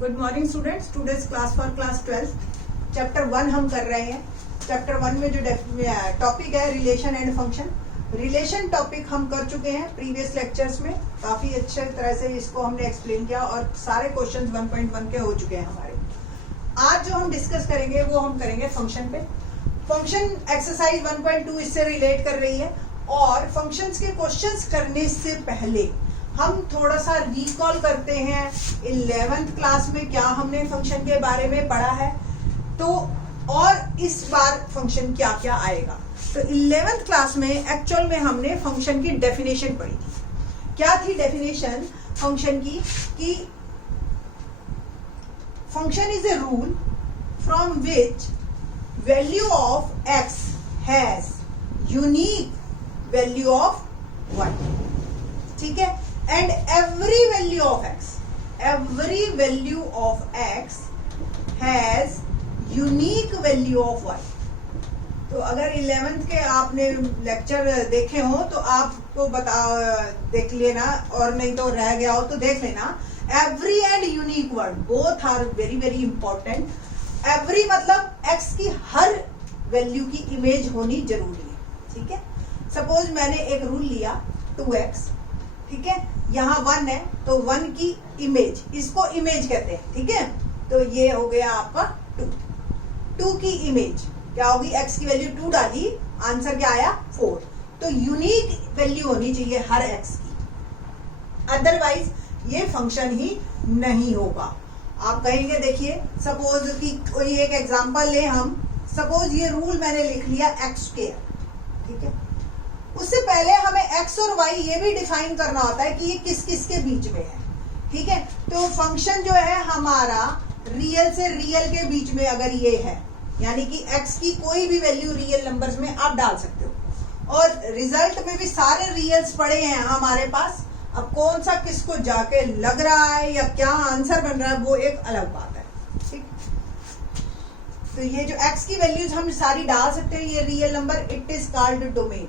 Good morning students, today's class for class 12 chapter 1 हम कर रहे हैं। चैप्टर 1 में जो टॉपिक है relation and function, relation topic हम कर चुके हैं प्रीवियस लेक्चर्स में। काफी अच्छे तरह से इसको हमने एक्सप्लेन किया और सारे क्वेश्चंस 1.1 के हो चुके हैं हमारे। आज जो हम डिस्कस करेंगे वो हम करेंगे फंक्शन पे। फंक्शन एक्सरसाइज 1.2 इससे रिलेट कर रही है और फंक्शंस के क्वेश्चंस करने से पहले हम थोड़ा सा रिकॉल करते हैं 11th क्लास में क्या हमने फंक्शन के बारे में पढ़ा है, तो और इस बार फंक्शन क्या क्या आएगा। तो 11th क्लास में एक्चुअल में हमने फंक्शन की डेफिनेशन पढ़ी थी। क्या थी डेफिनेशन फंक्शन की? कि function is a rule from which value of x has unique value of 1, ठीक है, and every value of x has unique value of y। तो अगर 11th के आपने लेक्चर देखे हो तो आपको देख लेना, और नहीं तो रह गया हो तो देख लेना। Every and unique word both are very very important. Every मतलब x की हर वैल्यू की इमेज होनी जरूरी है, ठीक है। सपोज मैंने एक रूल लिया 2x, ठीक है, यहाँ 1 है तो 1 की इमेज, इसको इमेज कहते हैं, ठीक है। तो ये हो गया आपका 2 की इमेज क्या होगी? x की वैल्यू 2 डाली, आंसर क्या आया 4। तो यूनिक वैल्यू होनी चाहिए हर x की, अदरवाइज ये फंक्शन ही नहीं होगा। आप कहेंगे, देखिए सपोज कि कोई एक एग्जांपल ले हम। सपोज ये रूल मैंने लिख लिया x², ठीक है। उससे पहले हमें x और y ये भी डिफाइन करना होता है कि ये किस किस के बीच में है, ठीक है। तो फंक्शन जो है हमारा रियल से रियल के बीच में अगर ये है, यानी कि x की कोई भी वैल्यू रियल नंबर्स में आप डाल सकते हो, और रिजल्ट में भी सारे रियल्स पड़े हैं हमारे पास। अब कौन सा किसको जाके लग रहा है या क्या आंसर बन रहा है वो एक अलग बात है, ठीक। तो ये जो x की वैल्यूज हम सारी डाल सकते हैं, ये real number, it is called domain.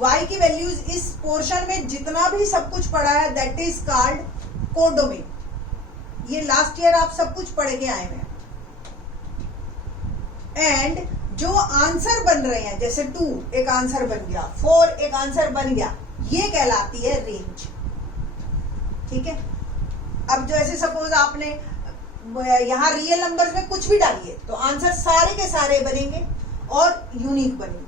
y की वैल्यूज इस पोर्शन में जितना भी सब कुछ पढ़ा है दैट इज कॉल्ड कोडोमेन। ये लास्ट ईयर आप सब कुछ पढ़ के आए हैं। एंड जो आंसर बन रहे हैं, जैसे 2 एक आंसर बन गया, 4 एक आंसर बन गया, ये कहलाती है रेंज, ठीक है। अब जो ऐसे सपोज आपने यहाँ रियल नंबर्स में कुछ भी डालिए तो आंसर सारे के सारे बनेंगे और यूनिक बनेंगे।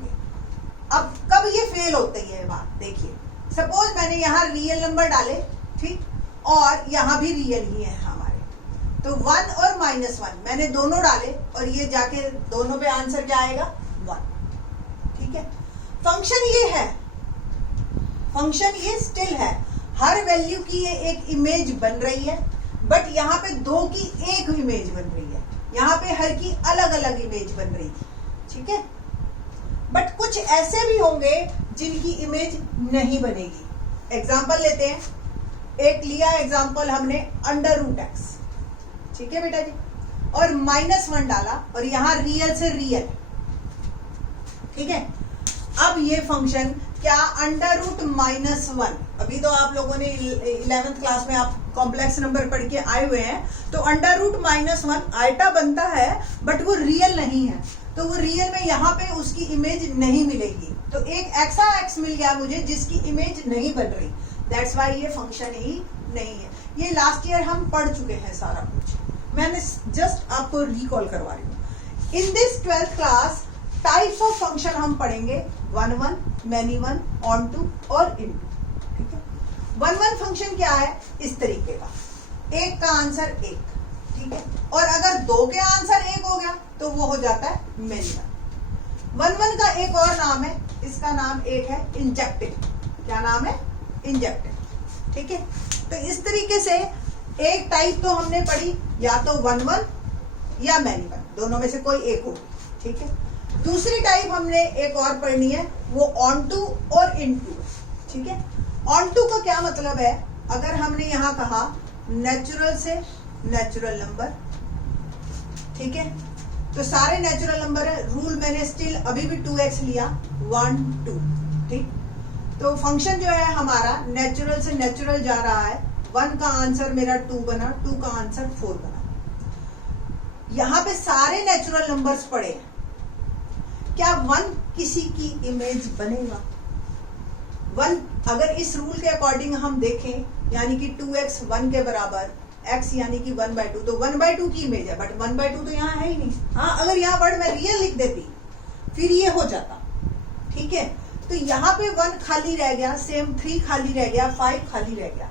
अब कब ये फेल होती है बात देखिए। सपोज मैंने यहाँ रियल नंबर डाले, ठीक, और यहाँ भी रियल ही है हमारे, तो 1 और -1 मैंने दोनों डाले और ये जाके दोनों पे आंसर क्या आएगा 1, ठीक है। फंक्शन ये है, फंक्शन ये स्टिल है, हर वैल्यू की ये एक इमेज बन रही है, बट यहाँ पे 2 की एक इमेज बन रही है, यहाँ पे हर की अलग अलग इमेज बन रही है, ठीक है। बट कुछ ऐसे भी होंगे जिनकी इमेज नहीं बनेगी। एग्जाम्पल लेते हैं, एक लिया एग्जाम्पल हमने √x, ठीक है बेटा जी, और -1 डाला और यहाँ रियल से रियल, ठीक है। अब ये फंक्शन क्या √-1, अभी तो आप लोगों ने 11th क्लास में आप कॉम्प्लेक्स नंबर पढ़ के आए हुए हैं, तो √-1 आइटा बनता है बट वो रियल नहीं है, तो वो रियल में यहाँ पे उसकी इमेज नहीं मिलेगी। तो एक ऐसा x मिल गया मुझे जिसकी इमेज नहीं बन रही, दैट्स वाई ये फंक्शन ही नहीं है। ये लास्ट ईयर हम पढ़ चुके हैं सारा कुछ, मैंने जस्ट आपको रिकॉल करवा रही हूँ। In this 12th class types of function हम पढ़ेंगे 1, मैनी वन, ऑन-टू और इनटू, ठीक है। 1 फंक्शन क्या है? इस तरीके का, एक का आंसर 1, ठीक है, और अगर 2 के आंसर 1 हो गया तो वो हो जाता है मैनी वन। 1 का एक और नाम है, इसका नाम एक है इंजेक्टिव। क्या नाम है? इंजेक्टिव, ठीक है। तो इस तरीके से एक टाइप तो हमने पढ़ी, या तो 1 या मैनी वन, दोनों में से कोई एक होगी, ठीक है। दूसरी टाइप हमने एक और पढ़नी है, वो ऑन-टू और इनटू, ठीक है। ऑन-टू का क्या मतलब है? अगर हमने यहाँ कहा नेचुरल से नेचुरल नंबर, ठीक है, तो सारे नेचुरल नंबर है, रूल मैंने स्टिल अभी भी 2x लिया, 1, 2, ठीक। तो फंक्शन जो है हमारा नेचुरल से नेचुरल जा रहा है, 1 का आंसर मेरा 2 बना, 2 का आंसर 4 बना। यहां पे सारे नेचुरल नंबर्स पड़े हैं, क्या 1 किसी की इमेज बनेगा? 1 अगर इस रूल के अकॉर्डिंग हम देखें, यानी कि 2x 1 के बराबर, x यानी कि 1/2, तो 1/2 की इमेज है, बट 1/2 तो यहाँ है ही नहीं। हाँ, अगर यहाँ वर्ड में रियल लिख देती फिर ये हो जाता, ठीक है। तो यहाँ पे 1 खाली रह गया, सेम 3 खाली रह गया, 5 खाली रह गया।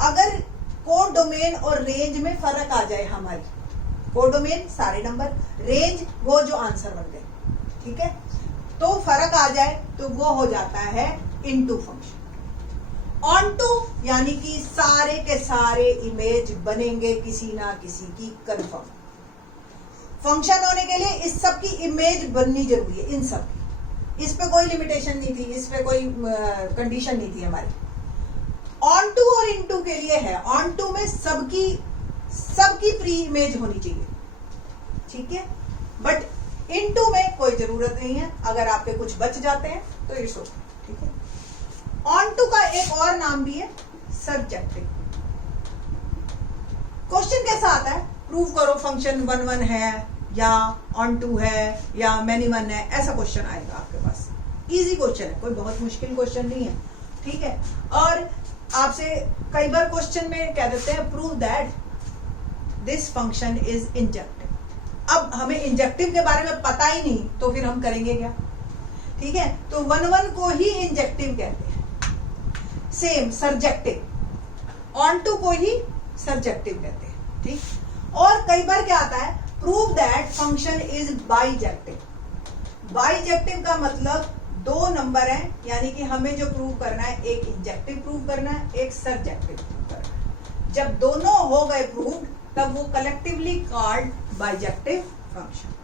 अगर कोडोमेन और रेंज में फर्क आ जाए हमारी, कोडोमेन सारे नंबर, रेंज वो जो आंसर बन गए, ठीक है, तो फर्क आ जाए तो वो हो जाता है इनटू फंक्शन। ऑन टू यानी कि सारे के सारे इमेज बनेंगे किसी ना किसी की कंफर्म। फंक्शन होने के लिए इस सब की इमेज बननी जरूरी है, इन सब की। इस पे कोई लिमिटेशन नहीं थी, इस पे कोई कंडीशन नहीं थी हमारी। ऑन टू और इनटू के लिए है, ऑन टू में सबकी प्री इमेज होनी चाहिए, ठीक है, बट इनटू में कोई जरूरत नहीं है। अगर आपके कुछ बच जाते हैं तो इट्स ओके, ठीक है। ऑन टू का एक और नाम भी है सब्जेक्टिव। क्वेश्चन कैसा आता है? प्रूव करो फंक्शन 1 1 है या ऑन टू है या मैनी वन है, ऐसा क्वेश्चन आएगा आपके पास। इजी क्वेश्चन है, कोई बहुत मुश्किल क्वेश्चन नहीं है, ठीक है। और आपसे कई बार क्वेश्चन में कह देते हैं prove that this function is injective. अब हमें इंजेक्टिव के बारे में पता ही नहीं तो फिर हम करेंगे क्या, ठीक है। तो 1 1 को ही इंजेक्टिव कहते हैं। सेम सर्जेक्टिव, ऑन टू को ही सर्जेक्टिव कहते हैं, ठीक। और कई बार क्या आता है, prove that function is bijective. Bijective का मतलब 2 नंबर हैं, यानी कि हमें जो प्रूव करना है, एक इंजेक्टिव प्रूव करना है, एक सर्जेक्टिव प्रूव करना है। जब दोनों हो गए प्रूव, तब वो कलेक्टिवली कॉल्ड बाइजेक्टिव फंक्शन,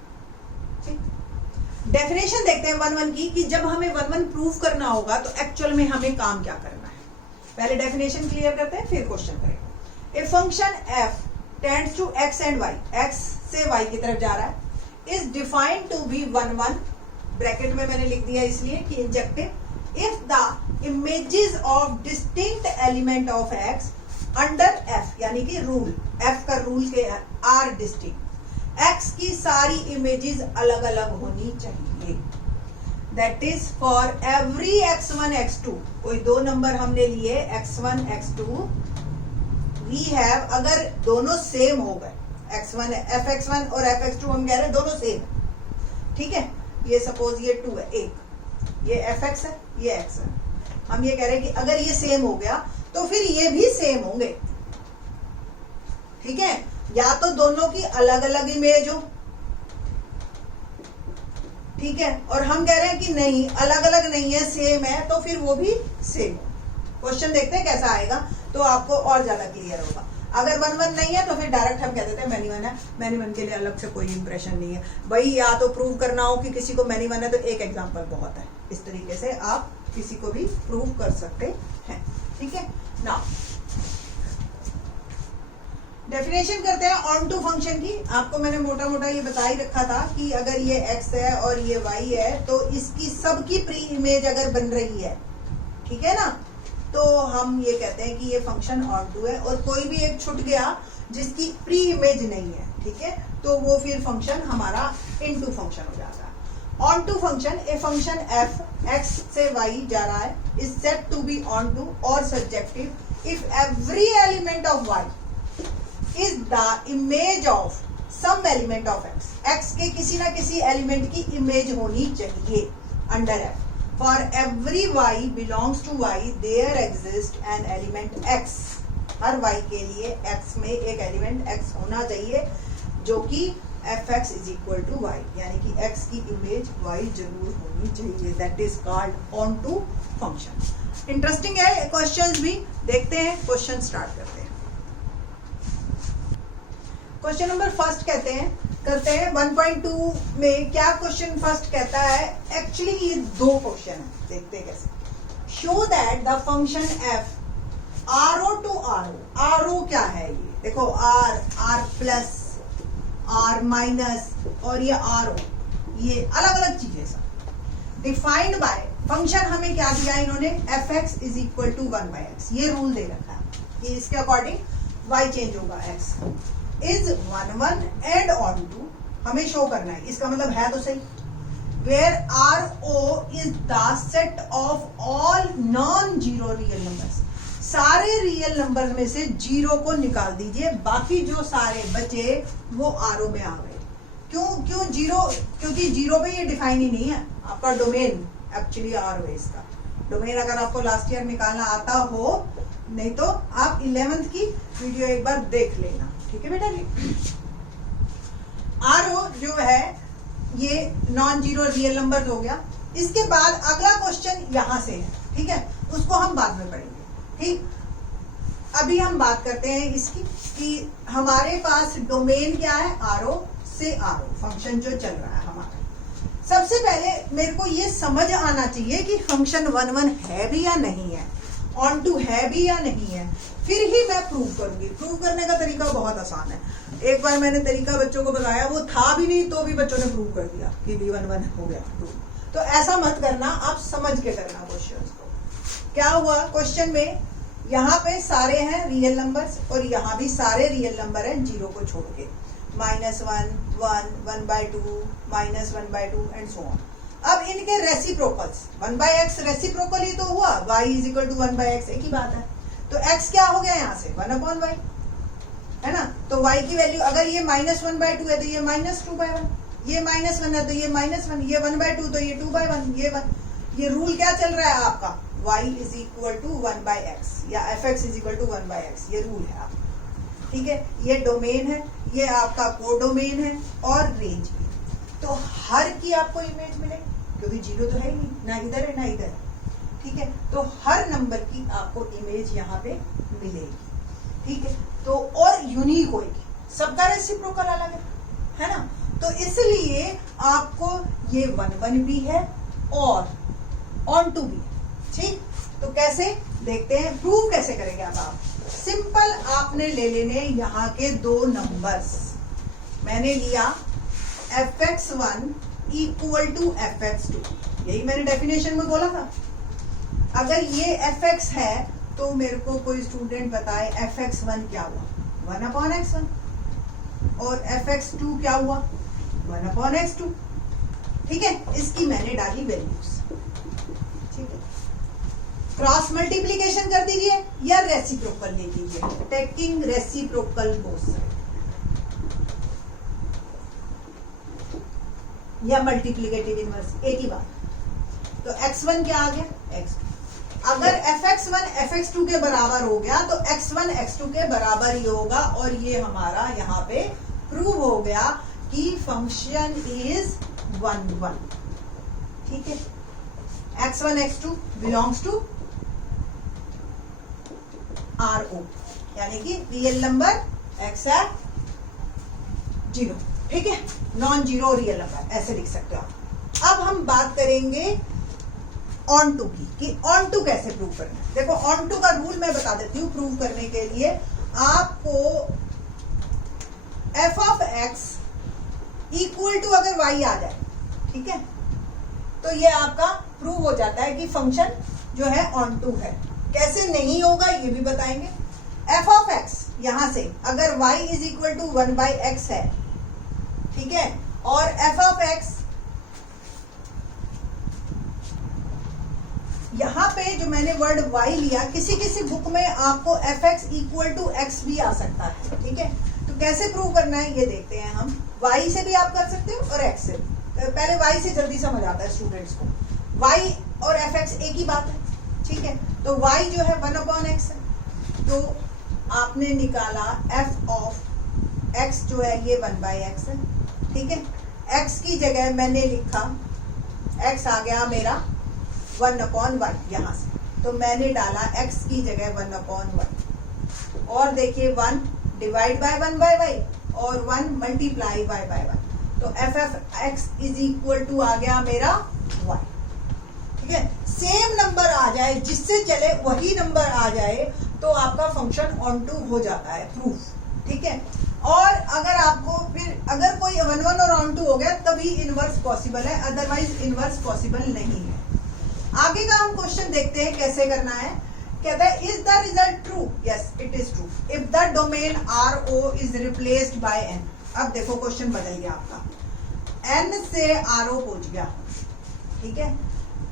ठीक। डेफिनेशन देखते हैं 1 1 की, कि जब हमें 1 1 प्रूव करना होगा तो एक्चुअल में हमें काम क्या करना है। पहले डेफिनेशन क्लियर करते हैं, फिर क्वेश्चन करेंगे। A function f tends to x and y, x से y की तरफ जा रहा है, is defined to be 1 1, bracket में मैंने लिख दिया इसलिए कि injective, if the images of distinct element of x under f, यानी कि रूल, f का रूल के आर डिस्टिंक्ट, x की सारी इमेजेस अलग अलग होनी चाहिए। That is for every x1 x2, कोई 2 नंबर हमने लिए x1 x2, वी हैव, अगर दोनों सेम हो गए, x1 fx1 और fx2 हम कह रहे हैं दोनों सेम, ठीक है। ये सपोज ये 2 है, एक ये fx है, ये x है, हम ये कह रहे हैं कि अगर ये सेम हो गया तो फिर ये भी सेम होंगे, ठीक है। या तो दोनों की अलग अलग इमेज हो, ठीक है, और हम कह रहे हैं कि नहीं, अलग अलग नहीं है, सेम है, तो फिर वो भी सेम हो। क्वेश्चन देखते हैं कैसा आएगा तो आपको और ज्यादा क्लियर होगा। अगर 1 1 नहीं है तो फिर डायरेक्ट हम कह देते हैं मैनी वन है। मैनी वन के लिए अलग से कोई इंप्रेशन नहीं है भाई, या तो प्रूव करना हो कि किसी को मैनी वन है तो एक एग्जांपल बहुत है। इस तरीके से आप किसी को भी प्रूव कर सकते हैं, ठीक है। नाउ डेफिनेशन करते हैं ऑन टू फंक्शन की। आपको मैंने मोटा मोटा ये बता ही रखा था कि अगर ये x है और ये y है तो इसकी सबकी प्री इमेज अगर बन रही है, ठीक है ना, तो हम ये कहते हैं कि ये फंक्शन ऑन टू है। और कोई भी एक छूट गया जिसकी प्री इमेज नहीं है, ठीक है, तो वो फिर फंक्शन हमारा इनटू फंक्शन हो जाता है। On to function, a function f x से y जा रहा है, is set to be onto और surjective if every element of y is the image of some element of x, x के किसी ना किसी एलिमेंट की इमेज होनी चाहिए under f। For every y belongs to y there exist an element x, हर y के लिए x में एक एलिमेंट x होना चाहिए जो कि fx is equal to y, यानी कि x की इमेज y जरूर होनी चाहिए। That is called on to function. Interesting है क्वेश्चंस भी, देखते हैं क्वेश्चन स्टार्ट करते हैं। क्वेश्चन नंबर फर्स्ट करते हैं 1.2 में। क्या क्वेश्चन फर्स्ट कहता है? एक्चुअली ये 2 क्वेश्चन है, देखते हैं कैसे। Show that the function f ro to ro क्या है? ये देखो r प्लस r माइनस और ये ro, ये अलग अलग चीजें सब डिफाइंड बाय फंक्शन। हमें क्या दिया इन्होंने? fx is equal to 1/x, ये रूल दे रखा है, कि इसके अकॉर्डिंग y चेंज होगा, x is 1 1 and on to हमें शो करना है, इसका मतलब है तो सही, where RO is the set of all non zero real numbers, सारे रियल नंबर में से जीरो को निकाल दीजिए, बाकी जो सारे बचे वो RO में आ गए। क्यों जीरो? क्योंकि जीरो पे ये डिफाइन ही नहीं है, आपका डोमेन एक्चुअली RO है इसका डोमेन। अगर आपको लास्ट ईयर निकालना आता हो, नहीं तो आप 11th की वीडियो एक बार देख लेना, ठीक है बेटा जी। RO जो है ये नॉन जीरो रियल नंबर हो गया। इसके बाद अगला क्वेश्चन यहां से है, ठीक है, उसको हम बाद में पढ़ेंगे, ठीक। अभी हम बात करते हैं इसकी कि हमारे पास डोमेन क्या है, RO से RO फंक्शन जो चल रहा है हमारा। सबसे पहले मेरे को ये समझ आना चाहिए कि फंक्शन 1 1 है भी या नहीं है, ऑन टू है भी या नहीं है, फिर ही मैं प्रूव करूंगी। प्रूव करने का तरीका बहुत आसान है, एक बार मैंने तरीका बच्चों को बताया, वो था भी नहीं तो भी बच्चों ने प्रूव कर दिया कि भी 1 1 हो गया प्रूव। तो ऐसा मत करना, आप समझ के करना क्वेश्चन को। क्या हुआ क्वेश्चन में, यहाँ पे सारे हैं रियल नंबर्स और यहाँ भी सारे रियल नंबर हैं जीरो को छोड़ के, -1 1 1/2 -1/2 एंड सो ऑन। अब इनके रेसिप्रोकल्स 1/x रेसिप्रोकल ही तो हुआ, y = 1/x, एक ही बात है। तो x क्या हो गया यहाँ से 1/y है ना। तो y की वैल्यू अगर ये -1/2 है तो ये -2/1, ये -1 है तो ये -1, ये 1/2 तो ये 2/1, ये 1। ये रूल क्या चल रहा है आपका, y = 1/x या fx = 1/x, ये रूल है आपका, ठीक है। ये डोमेन है, ये आपका कोडोमेन है और रेंज भी। तो हर की आपको इमेज मिलेगी क्योंकि जीरो तो है ही नहीं, ना इधर है ना इधर, ठीक है। तो हर नंबर की आपको इमेज यहाँ पे मिलेगी, ठीक है। तो और यूनिक होगी, सबका रेसिप्रोकल अलग है ना। तो इसलिए आपको ये 1 1 भी है और ऑन टू भी, ठीक। तो कैसे देखते हैं, प्रूव कैसे करेंगे अब आप। सिंपल, आपने ले लेने यहाँ के दो नंबर्स, मैंने लिया fx1 = fx2, यही मैंने डेफिनेशन में बोला था। अगर ये fx है तो मेरे को कोई स्टूडेंट बताए fx1 क्या हुआ, 1/x1, और fx2 क्या हुआ, 1/x2, ठीक है। इसकी मैंने डाली वैल्यूज, ठीक है। क्रॉस मल्टीप्लीकेशन कर दीजिए या रेसिप्रोकल ले लीजिए, टेकिंग रेसिप्रोकल बोथ साइड, या मल्टीप्लीकेटिव इनवर्स, एक ही बात। तो x1 क्या आ गया, x2। अगर fx1 fx2 के बराबर हो गया तो x1 x2 के बराबर ही होगा, और ये हमारा यहाँ पे प्रूव हो गया कि फंक्शन इज 1 1, ठीक है। x1 x2 belongs to RO, यानी कि रियल नंबर x है 0, ठीक है, नॉन जीरो रियल नंबर, ऐसे लिख सकते हो आप। अब हम बात करेंगे ऑन टू की, कि ऑन टू कैसे प्रूव करना है। देखो ऑन टू का रूल मैं बता देती हूँ। प्रूव करने के लिए आपको f(x) = अगर y आ जाए, ठीक है, तो ये आपका प्रूव हो जाता है कि फंक्शन जो है ऑन टू है। कैसे नहीं होगा ये भी बताएंगे। f(x) यहां से अगर y = 1/x है, ठीक है, और f(x) यहाँ पे जो मैंने वर्ड y लिया, किसी किसी बुक में आपको fx = x भी आ सकता है, ठीक है। तो कैसे प्रूव करना है ये देखते हैं हम। y से भी आप कर सकते हो और x से भी। पहले y से जल्दी समझ आता है स्टूडेंट्स को, y और fx एक ही बात है, ठीक है। तो y जो है 1/x है, तो आपने निकाला f(x) जो है ये 1/x है, ठीक है। x की जगह मैंने लिखा, x आ गया मेरा 1/1 यहाँ से, तो मैंने डाला x की जगह 1/1, और देखिए 1 डिवाइड बाय 1/y और 1 मल्टीप्लाई बाय 1। तो f(x) = आ गया मेरा y, ठीक है। सेम नंबर आ जाए, जिससे चले वही नंबर आ जाए, तो आपका फंक्शन ऑन टू हो जाता है, प्रूफ, ठीक है। और अगर आपको फिर अगर कोई 1 1 और ऑन टू हो गया तभी इनवर्स पॉसिबल है, अदरवाइज इनवर्स पॉसिबल नहीं है। आगे का हम क्वेश्चन देखते हैं कैसे करना है कहता है is the result true? Yes it is true if the domain RO is replaced by N। अब देखो क्वेश्चन बदल गया आपका, N से RO पहुंच गया, ठीक है,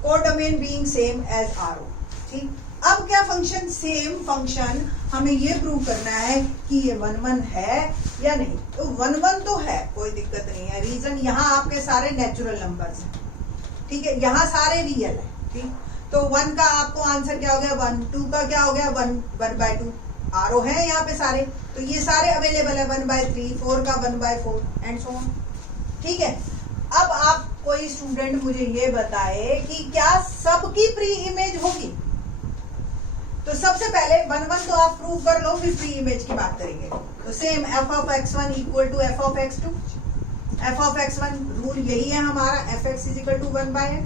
codomain being same as RO। ठीक, अब क्या फंक्शन, सेम फंक्शन हमें ये प्रूव करना है कि ये 1 1 है या नहीं। तो 1 1 तो है, कोई दिक्कत नहीं है। रीजन यहाँ आपके सारे नेचुरल नंबर्स हैं, ठीक है, यहाँ सारे रियल है। ठीक, तो 1 का आपको आंसर क्या हो गया 1, 2 का क्या हो गया 1/2, RO है यहाँ पे सारे, तो ये सारे अवेलेबल है 1/3, 4 का 1/4 एंड सो ऑन। ठीक है, अब आप कोई स्टूडेंट मुझे ये बताए कि क्या सबकी प्री इमेज होगी? तो सबसे पहले 1 1 तो आप प्रूव कर लो, फिर प्री इमेज की बात करेंगे। तो same f(x1) = f(x2), f(x1) rule यही है हमारा, fx = 1/x,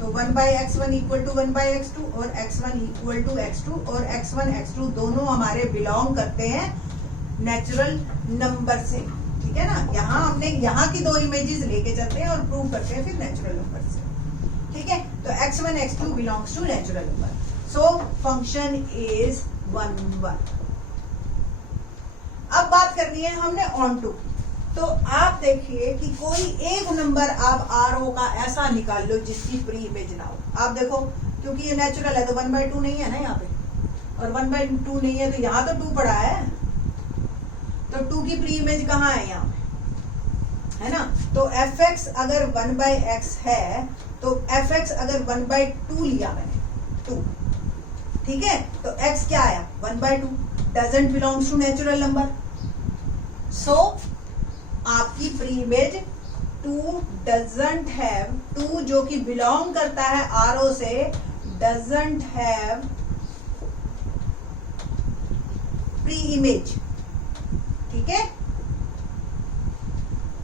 तो 1/x1 = 1/x2 और x1 = x2, और x1 x2 दोनों हमारे बिलोंग करते हैं नेचुरल नंबर से। ठीक है ना, यहाँ हमने यहाँ की 2 इमेजेस लेके चलते हैं और प्रूव करते हैं फिर नेचुरल नंबर से। ठीक है, तो x1 x2 belongs to natural number, so function is 1 1। अब बात करनी है हमने ऑन टू। तो आप देखिए कि कोई एक नंबर आप RO का ऐसा निकाल लो जिसकी प्री इमेज ना हो। आप देखो, क्योंकि ये नेचुरल है तो 1/2 नहीं है ना यहाँ पे, और 1/2 नहीं है तो यहाँ तो 2 पड़ा है, तो 2 की प्री इमेज कहाँ है यहाँ पे, है ना। तो fx अगर 1/x है तो fx अगर 1/2 लिया मैंने 2, ठीक है, तो x क्या आया 1/2, doesn't belongs to natural number, so आपकी प्री इमेज 2 डजंट हैव, 2 जो कि बिलोंग करता है RO से, डजंट हैव प्री इमेज। ठीक है,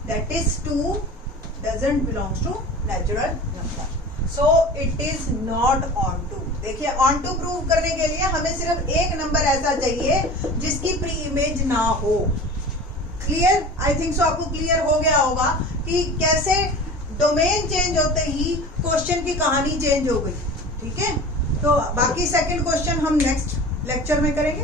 that is 2 doesn't belongs to natural number, so it is not onto. देखिए, ऑन टू प्रूव करने के लिए हमें सिर्फ एक नंबर ऐसा चाहिए जिसकी प्री इमेज ना हो। क्लियर? आई थिंक सो आपको क्लियर हो गया होगा कि कैसे डोमेन चेंज होते ही क्वेश्चन की कहानी चेंज हो गई। ठीक है, तो बाकी सेकंड क्वेश्चन हम नेक्स्ट लेक्चर में करेंगे।